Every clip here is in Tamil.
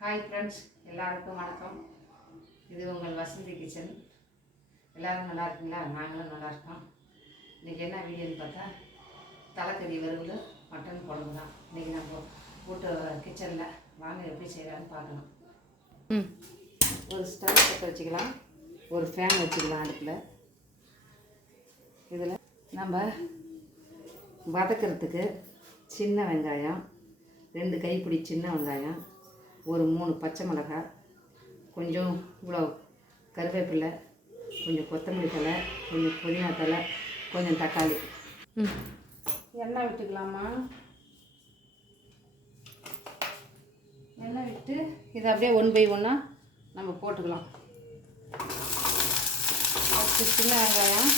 ஹாய் ஃப்ரெண்ட்ஸ், எல்லாருக்கும் வணக்கம். இது உங்கள் வசந்தி கிச்சன். எல்லோரும் நல்லா இருக்குங்களா? நாங்களும் நல்லா இருக்கோம். இன்றைக்கி என்ன வீடியோன்னு பார்த்தா தலைக்கறி வறுவல் மட்டன் குழம்பு தான். இன்றைக்கி நம்ம வீட்டு கிச்சனில் வாங்க எப்படி செய்யலான்னு பார்க்கலாம். ஒரு ஸ்டவ் பற்ற வச்சுக்கலாம், ஒரு ஃபேன் வச்சுக்கலாம் அடுப்பில். இதில் நம்ம வதக்கிறதுக்கு சின்ன வெங்காயம், 2 கைப்பிடி சின்ன வெங்காயம், ஒரு 3 பச்சை மிளகாய், கொஞ்சம் இவ்வளோ கருவேப்பிலை, கொஞ்சம் கொத்தமல்லி தழை, கொஞ்சம் புதினா தழை, கொஞ்சம் தக்காளி. எண்ணெய் விட்டுக்கலாமா? எண்ணெய் விட்டு இதை அப்படியே 1 பை 1 நம்ம போட்டுக்கலாம். ஃபஸ்ட்டு சின்ன வெங்காயம்,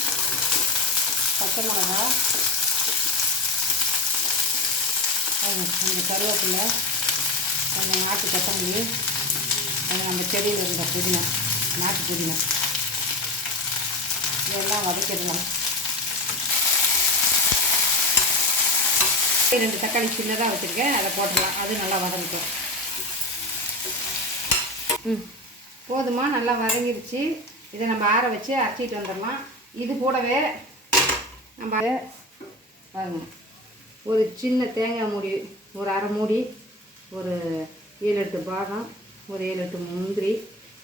பச்சை மிளகாய், கொஞ்சம் கருவேப்பிலை, கொஞ்சம் நாட்டு கொத்தமல்லி, கொஞ்சம் நம்ம செடியில் இருந்த புதினா, நாட்டு புதினா, இதெல்லாம் வதக்கிடலாம். 2 தக்காளி சின்னதாக வச்சுருக்கேன், அதை போட்டுடலாம். அது நல்லா வதங்கிட்டோம். போதுமா? நல்லா வதங்கிடுச்சு. இதை நம்ம ஆற வச்சு அரைச்சிட்டு வந்துடலாம். இது கூடவே நம்ம பாருங்க, ஒரு சின்ன தேங்காய் மூடி, ஒரு அரை மூடி, ஒரு 7-8 பாதாம், ஒரு 7-8 முந்திரி,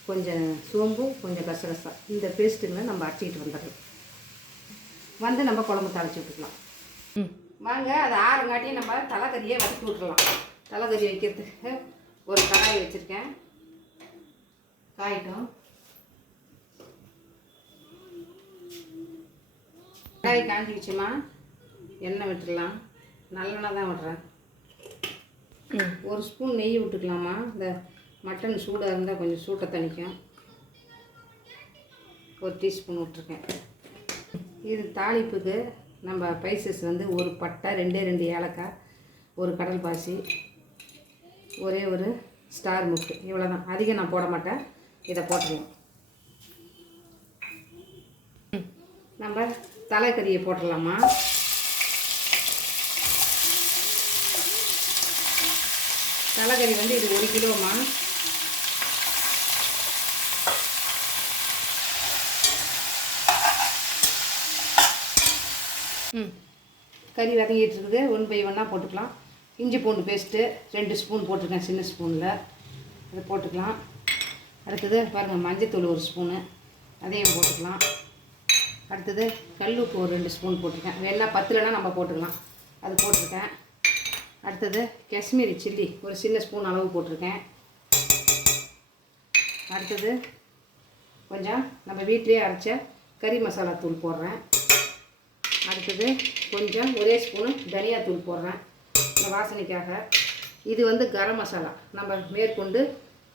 கொஞ்சம் சோம்பு, கொஞ்சம் கசகசா, இந்த பேஸ்ட்டுங்களை நம்ம அரைச்சிக்கிட்டு வந்துடலாம். நம்ம குழம்பு தாளித்து விட்டுக்கலாம். வாங்க, அதை ஆறங்காட்டியும் நம்ம தலைக்கறியை வதக்கி விட்டுடலாம். தலைக்கறி வைக்கிறதுக்கு ஒரு கடாய் வச்சுருக்கேன், காயிட்டும். கடாய் காஞ்சிக்கிச்சுமா, எண்ணெய் விட்டுடலாம். நல்லெண்ணெய் தான் விட்றேன். ஒரு ஸ்பூன் நெய் விட்டுக்கலாமா? இந்த மட்டன் சூடாக இருந்தால் கொஞ்சம் சூட்டை தணிக்கும். ஒரு டீஸ்பூன் விட்ருக்கேன். இது தாளிப்புக்கு நம்ம ஸ்பைசஸ் வந்து ஒரு பட்டை, 2 ஏலக்காய், ஒரு கடல் பாசி, ஒரே ஒரு ஸ்டார் முக்கு, இவ்வளோ தான். அதிகம் நான் போட மாட்டேன். இதை போட்டுக்கலாம். நம்ம தலைக்கறியை போட்டுடலாமா? தலைக்கறி வந்து இது 1 கிலோமா. கறி வதங்கிட்டு இருக்குது. 1 பை 1 போட்டுக்கலாம். இஞ்சி பூண்டு பேஸ்ட்டு 2 ஸ்பூன் போட்டிருக்கேன், சின்ன ஸ்பூனில். அதை போட்டுக்கலாம். அடுத்தது பாருங்கள், மஞ்சத்தூள் 1 ஸ்பூனு, அதையும் போட்டுக்கலாம். அடுத்தது கல் உப்பு ஒரு 2 ஸ்பூன் போட்டிருக்கேன். வேணா 10 நம்ம போட்டுக்கலாம். அது போட்டிருக்கேன். அடுத்தது காஷ்மீரி சில்லி ஒரு சின்ன ஸ்பூன் அளவு போட்டிருக்கேன். அடுத்தது கொஞ்சம் நம்ம வீட்டிலே அரைச்ச கறி மசாலா தூள் போடுறேன். அடுத்தது கொஞ்சம் ஒரே ஸ்பூனு தனியாத்தூள் போடுறேன், இந்த வாசனைக்காக. இது வந்து கரம் மசாலா. நம்ம மேற்கொண்டு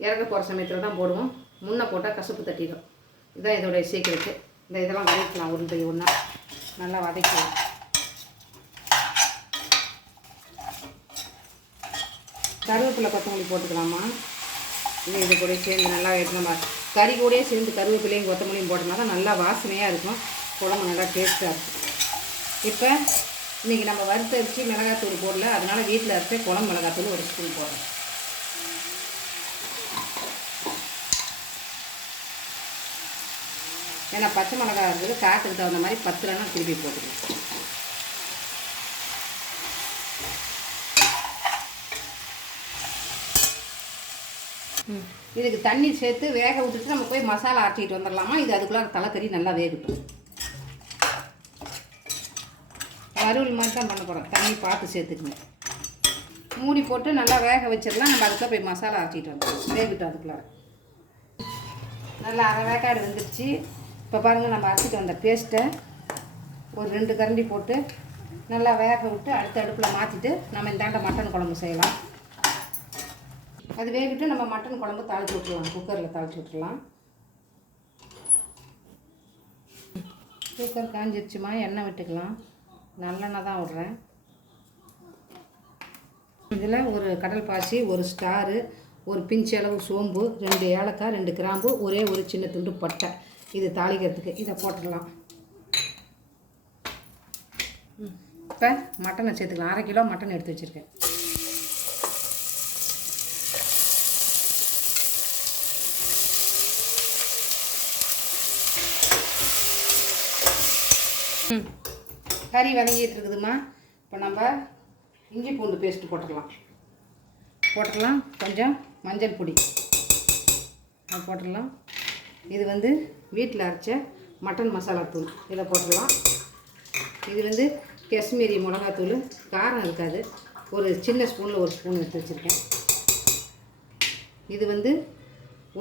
இறக்க போகிற சமயத்தில் தான் போடுவோம். முன்னே போட்டால் கசப்பு தட்டிடும். இதுதான் இதோடைய சீக்கிரத்து. இதெல்லாம் வதக்கலாம். 1 பை 1 நல்லா வதக்கலாம். கருவேப்பிலை, கொத்தமல்லி போட்டுக்கலாமா? இது கூட சேர்ந்து நல்லா நம்ம கறி கூடயே சேர்ந்து கருவேப்பிலையும் கொத்தமல்லியும் போட்டோம்னா தான் நல்லா வாசனையாக இருக்கும். குழம்பு நல்லா டேஸ்ட்டாக இருக்கும். இப்போ இன்றைக்கி நம்ம வறுத்தரிச்சு மிளகாத்தூள் போடல, அதனால் வீட்டில் அரைச்ச குழம்பு மிளகாத்தூள் 1 ஸ்பூன் போடுறேன். ஏன்னா பச்சை மிளகாய் இருக்குது, காற்றுக்கு தகுந்த மாதிரி 10 திருப்பி போட்டுக்கலாம். இதுக்கு தண்ணி சேர்த்து வேக விட்டுட்டு நம்ம போய் மசாலா அரைச்சிட்டு வந்துடலாமா? இது அதுக்குள்ளே தலைக்கறி நல்லா வேகட்டும். வறுவல் மாதிரி தான் பண்ண போகிறோம். தண்ணி பார்த்து சேர்த்துக்குங்க. மூடி போட்டு நல்லா வேக வச்சிடலாம். நம்ம அதுக்குள்ளே போய் மசாலா அரைச்சிட்டு வந்துடலாம். வேகட்டும். அதுக்குள்ளே நல்லா அரை வேக்காடு வந்துடுச்சு. இப்போ பாருங்கள், நம்ம அரைச்சிட்டு வந்த பேஸ்ட்டை ஒரு 2 கரண்டி போட்டு நல்லா வேக விட்டு அடுத்த அடுப்பில் மாற்றிட்டு நம்ம இந்தாண்ட மட்டன் குழம்பு செய்யலாம். அது வேகிட்டு நம்ம மட்டன் குழம்பு தாளித்து விட்டுலாம். குக்கரில் தாளித்து விட்டுலாம். குக்கர் காஞ்சிடுச்சுமா, எண்ணெய் விட்டுக்கலாம். நல்லெண்ணெய் தான் விட்றேன். இதில் ஒரு கடல் பாசி, ஒரு ஸ்டாரு, ஒரு பிஞ்சு அளவு சோம்பு, 2 ஏலக்காய், 2 கிராம்பு, ஒரே ஒரு சின்ன துண்டு பட்டை, இது தாளிக்கிறதுக்கு. இதை போட்டுடலாம். இப்போ மட்டனை சேர்த்துக்கலாம். 1/2 கிலோ மட்டன் எடுத்து வச்சுருக்கேன். கறி வதங்கிட்டு இருக்குதுமா. இப்போ நம்ம இஞ்சி பூண்டு பேஸ்ட்டு போட்டுடலாம். கொஞ்சம் மஞ்சள் பொடி அது போட்டுடலாம். இது வந்து வீட்டில் அரைச்ச மட்டன் மசாலா தூள் இதை போட்டுடலாம். இது வந்து காஷ்மீரி மிளகாத்தூள், காரம் இருக்காது. ஒரு சின்ன ஸ்பூனில் ஒரு ஸ்பூன் எடுத்து வச்சுருக்கேன். இது வந்து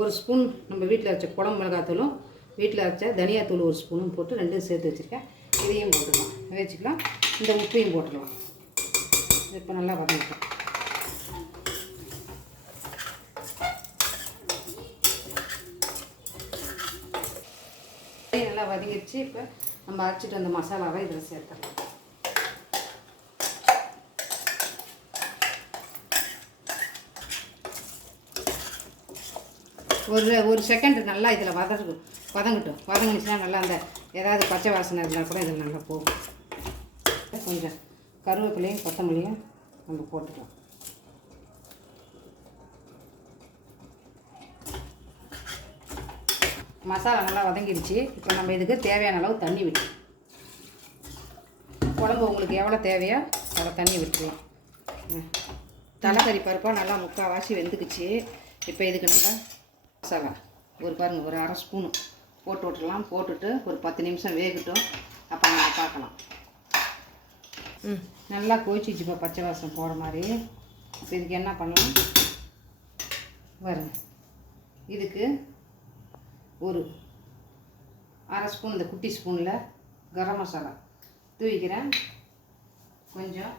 ஒரு ஸ்பூன் நம்ம வீட்டில் அரைச்ச குழம்பு மிளகாத்தூளும் வீட்டில் அரைச்ச தனியாத்தூள் ஒரு ஸ்பூனும் போட்டு ரெண்டும் சேர்த்து வச்சுருக்கேன். இதையும் போட்டுடலாம், வச்சுக்கலாம். இந்த உப்பையும் போட்டுடலாம். இப்போ நல்லா வதங்கிட்டோம். நல்லா வதங்கிடுச்சு. இப்போ நம்ம அரைச்சிட்டு அந்த மசாலாவை இதில் சேர்த்துடலாம். ஒரு செகண்ட் நல்லா இதில் வதங்கட்டும். வதங்கிச்சுன்னா நல்லா அந்த ஏதாவது பச்சை வாசனை இருந்தால் கூட இதில் நல்லா போகும். கொஞ்சம் கருவேப்பிலையும் கொத்தமல்லியும் நம்ம போட்டுக்கலாம். மசாலா நல்லா வதங்கிடுச்சு. இப்போ நம்ம இதுக்கு தேவையான அளவு தண்ணி விட்டுருவோம். குழம்பு உங்களுக்கு எவ்வளோ தேவையோ அவ்வளோ தண்ணி விட்டுருவோம். தலைக்கறி பருப்பாக நல்லா முக்கால்வாசி வெந்துக்குச்சு. இப்போ இதுக்கு நம்ம மசாலா ஒரு அரை ஸ்பூனு போட்டு விட்டுடலாம். போட்டுட்டு ஒரு 10 நிமிஷம் வேகட்டும். அப்போ நம்ம பார்க்கலாம். நல்லா கொதிச்சிச்சுப்பா, பச்சை வாசம் போகிற மாதிரி. இப்போ இதுக்கு என்ன பண்ணலாம் இதுக்கு ஒரு அரை ஸ்பூன் இந்த குட்டி ஸ்பூனில் கரம் மசாலா தூவிக்கிறேன். கொஞ்சம்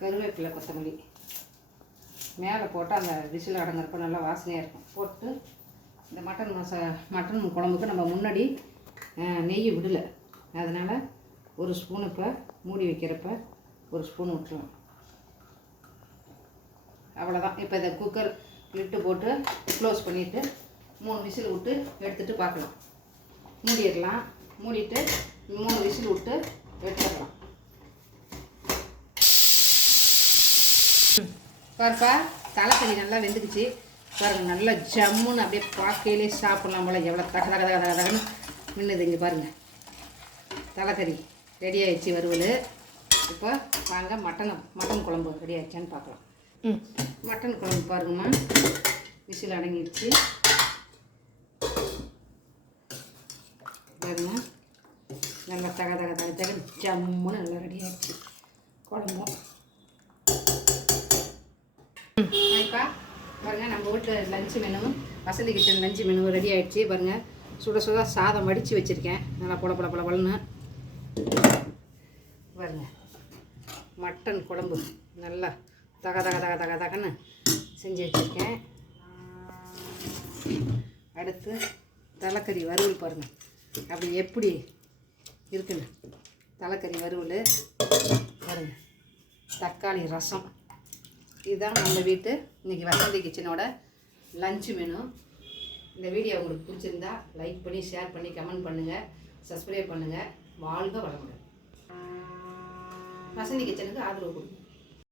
கருவேப்பிலை கொத்தமல்லி மேலே போட்டால் அந்த விசில் அடங்குறப்ப நல்லா வாசனையாக இருக்கும். போட்டு இந்த மட்டன் குழம்புக்கு நம்ம முன்னாடி நெய் விடலை, அதனால் ஒரு ஸ்பூன் இப்போ மூடி வைக்கிறப்ப ஒரு ஸ்பூன் விட்டுருவோம். அவ்வளோதான். இப்போ இதை குக்கர் லிட்டு போட்டு க்ளோஸ் பண்ணிவிட்டு 3 விசில் விட்டு எடுத்துகிட்டு பார்க்கலாம். மூடிடலாம். மூடிட்டு 3 விசில் விட்டு எடுத்துடலாம். பாருப்பா, தலைக்கறி நல்லா வெந்துக்குச்சு பாருங்கள். நல்லா ஜம்முன்னு அப்படியே பார்க்கையிலே சாப்பிட்லாம் போல். எவ்வளோ தகன்னு நின்றுது. இங்கே பாருங்கள், தலைக்கறி ரெடி ஆகிடுச்சு வறுவல். இப்போ வாங்க மட்டன் குழம்பு ரெடி ஆகிடுச்சான்னு பார்க்கலாம். மட்டன் குழம்பு பாருங்கம்மா, விசில் அடங்கிடுச்சு பாருங்க. நல்லா தக ஜம்முன்னு நல்லா ரெடி ஆகிடுச்சு குழம்பும். இப்போ பாருங்கள், நம்ம வீட்டில் lunch menu, Vasanthi kitchen lunch menu ready ஆகிடுச்சு பாருங்கள். சுட சுட சாதம் வடித்து வச்சுருக்கேன். நல்லா பொல பாருங்க. மட்டன் குழம்பு நல்லா தகன்னு செஞ்சு வச்சுருக்கேன். அடுத்து தலைக்கறி வறுவல் பாருங்கள், அப்படி எப்படி இருக்குன்னு. தலைக்கறி வறுவல் பாருங்கள். தக்காளி ரசம். இதுதான் நம்ம வீட்டு இன்றைக்கி வசந்தி கிச்சனோட லஞ்சு மெனு. இந்த வீடியோ உங்களுக்கு பிடிச்சிருந்தா லைக் பண்ணி, ஷேர் பண்ணி, கமெண்ட் பண்ணுங்கள், சப்ஸ்கிரைப் பண்ணுங்கள். வாழ்க வளமுடன். வசந்தி கிச்சனுக்கு ஆதரவு கொடுங்க.